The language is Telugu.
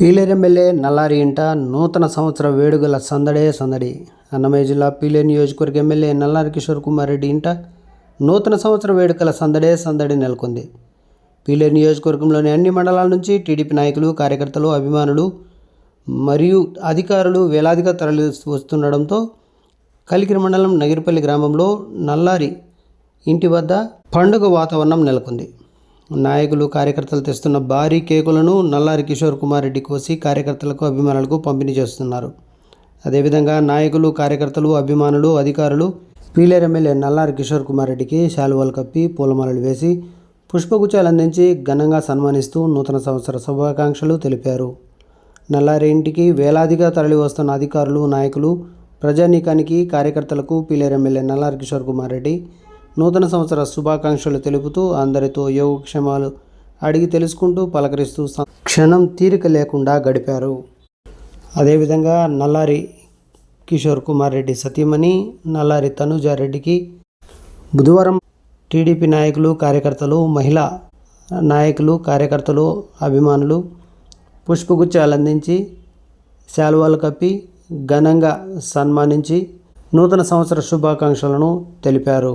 పీలేరు ఎమ్మెల్యే నల్లారి ఇంట నూతన సంవత్సర వేడుకల సందడే సందడి. అన్నమయ్య జిల్లా పీలేరు నియోజకవర్గ ఎమ్మెల్యే నల్లారి కిషోర్ కుమార్ రెడ్డి ఇంట నూతన సంవత్సర వేడుకల సందడే సందడి నెలకొంది. పీలేరు నియోజకవర్గంలోని అన్ని మండలాల నుంచి టీడీపీ నాయకులు కార్యకర్తలు అభిమానులు మరియు అధికారులు వేలాదిగా తరలి వస్తుండడంతో కలికిరి మండలం నగిరిపల్లి గ్రామంలో నల్లారి ఇంటి వద్ద పండుగ వాతావరణం నెలకొంది. నాయకులు కార్యకర్తలు తెస్తున్న భారీ కేకులను నల్లారి కిషోర్ కుమార్ రెడ్డి కోసి కార్యకర్తలకు అభిమానులకు పంపిణీ చేస్తున్నారు. అదేవిధంగా నాయకులు కార్యకర్తలు అభిమానులు అధికారులు పీలేరు ఎమ్మెల్యే నల్లారి కిషోర్ కుమార్ రెడ్డికి శాలువాలు కప్పి పూలమాలలు వేసి పుష్పగుచ్చాలు అందించి ఘనంగా సన్మానిస్తూ నూతన సంవత్సర శుభాకాంక్షలు తెలిపారు. నల్లారి ఇంటికి వేలాదిగా తరలి వస్తున్న అధికారులు నాయకులు ప్రజానీకానికి కార్యకర్తలకు పీలేరు ఎమ్మెల్యే నల్లారి కిషోర్ కుమార్ రెడ్డి నూతన సంవత్సర శుభాకాంక్షలు తెలుపుతూ అందరితో యోగక్షేమాలు అడిగి తెలుసుకుంటూ పలకరిస్తూ క్షణం తీరిక లేకుండా గడిపారు. అదేవిధంగా నల్లారి కిషోర్ కుమార్ రెడ్డి సతీమణి నల్లారి తనుజారెడ్డికి బుధవారం టీడీపీ నాయకులు కార్యకర్తలు మహిళా నాయకులు కార్యకర్తలు అభిమానులు పుష్పగుచ్చాలు అందించి శాలువాలు కప్పి ఘనంగా సన్మానించి నూతన సంవత్సర శుభాకాంక్షలను తెలిపారు.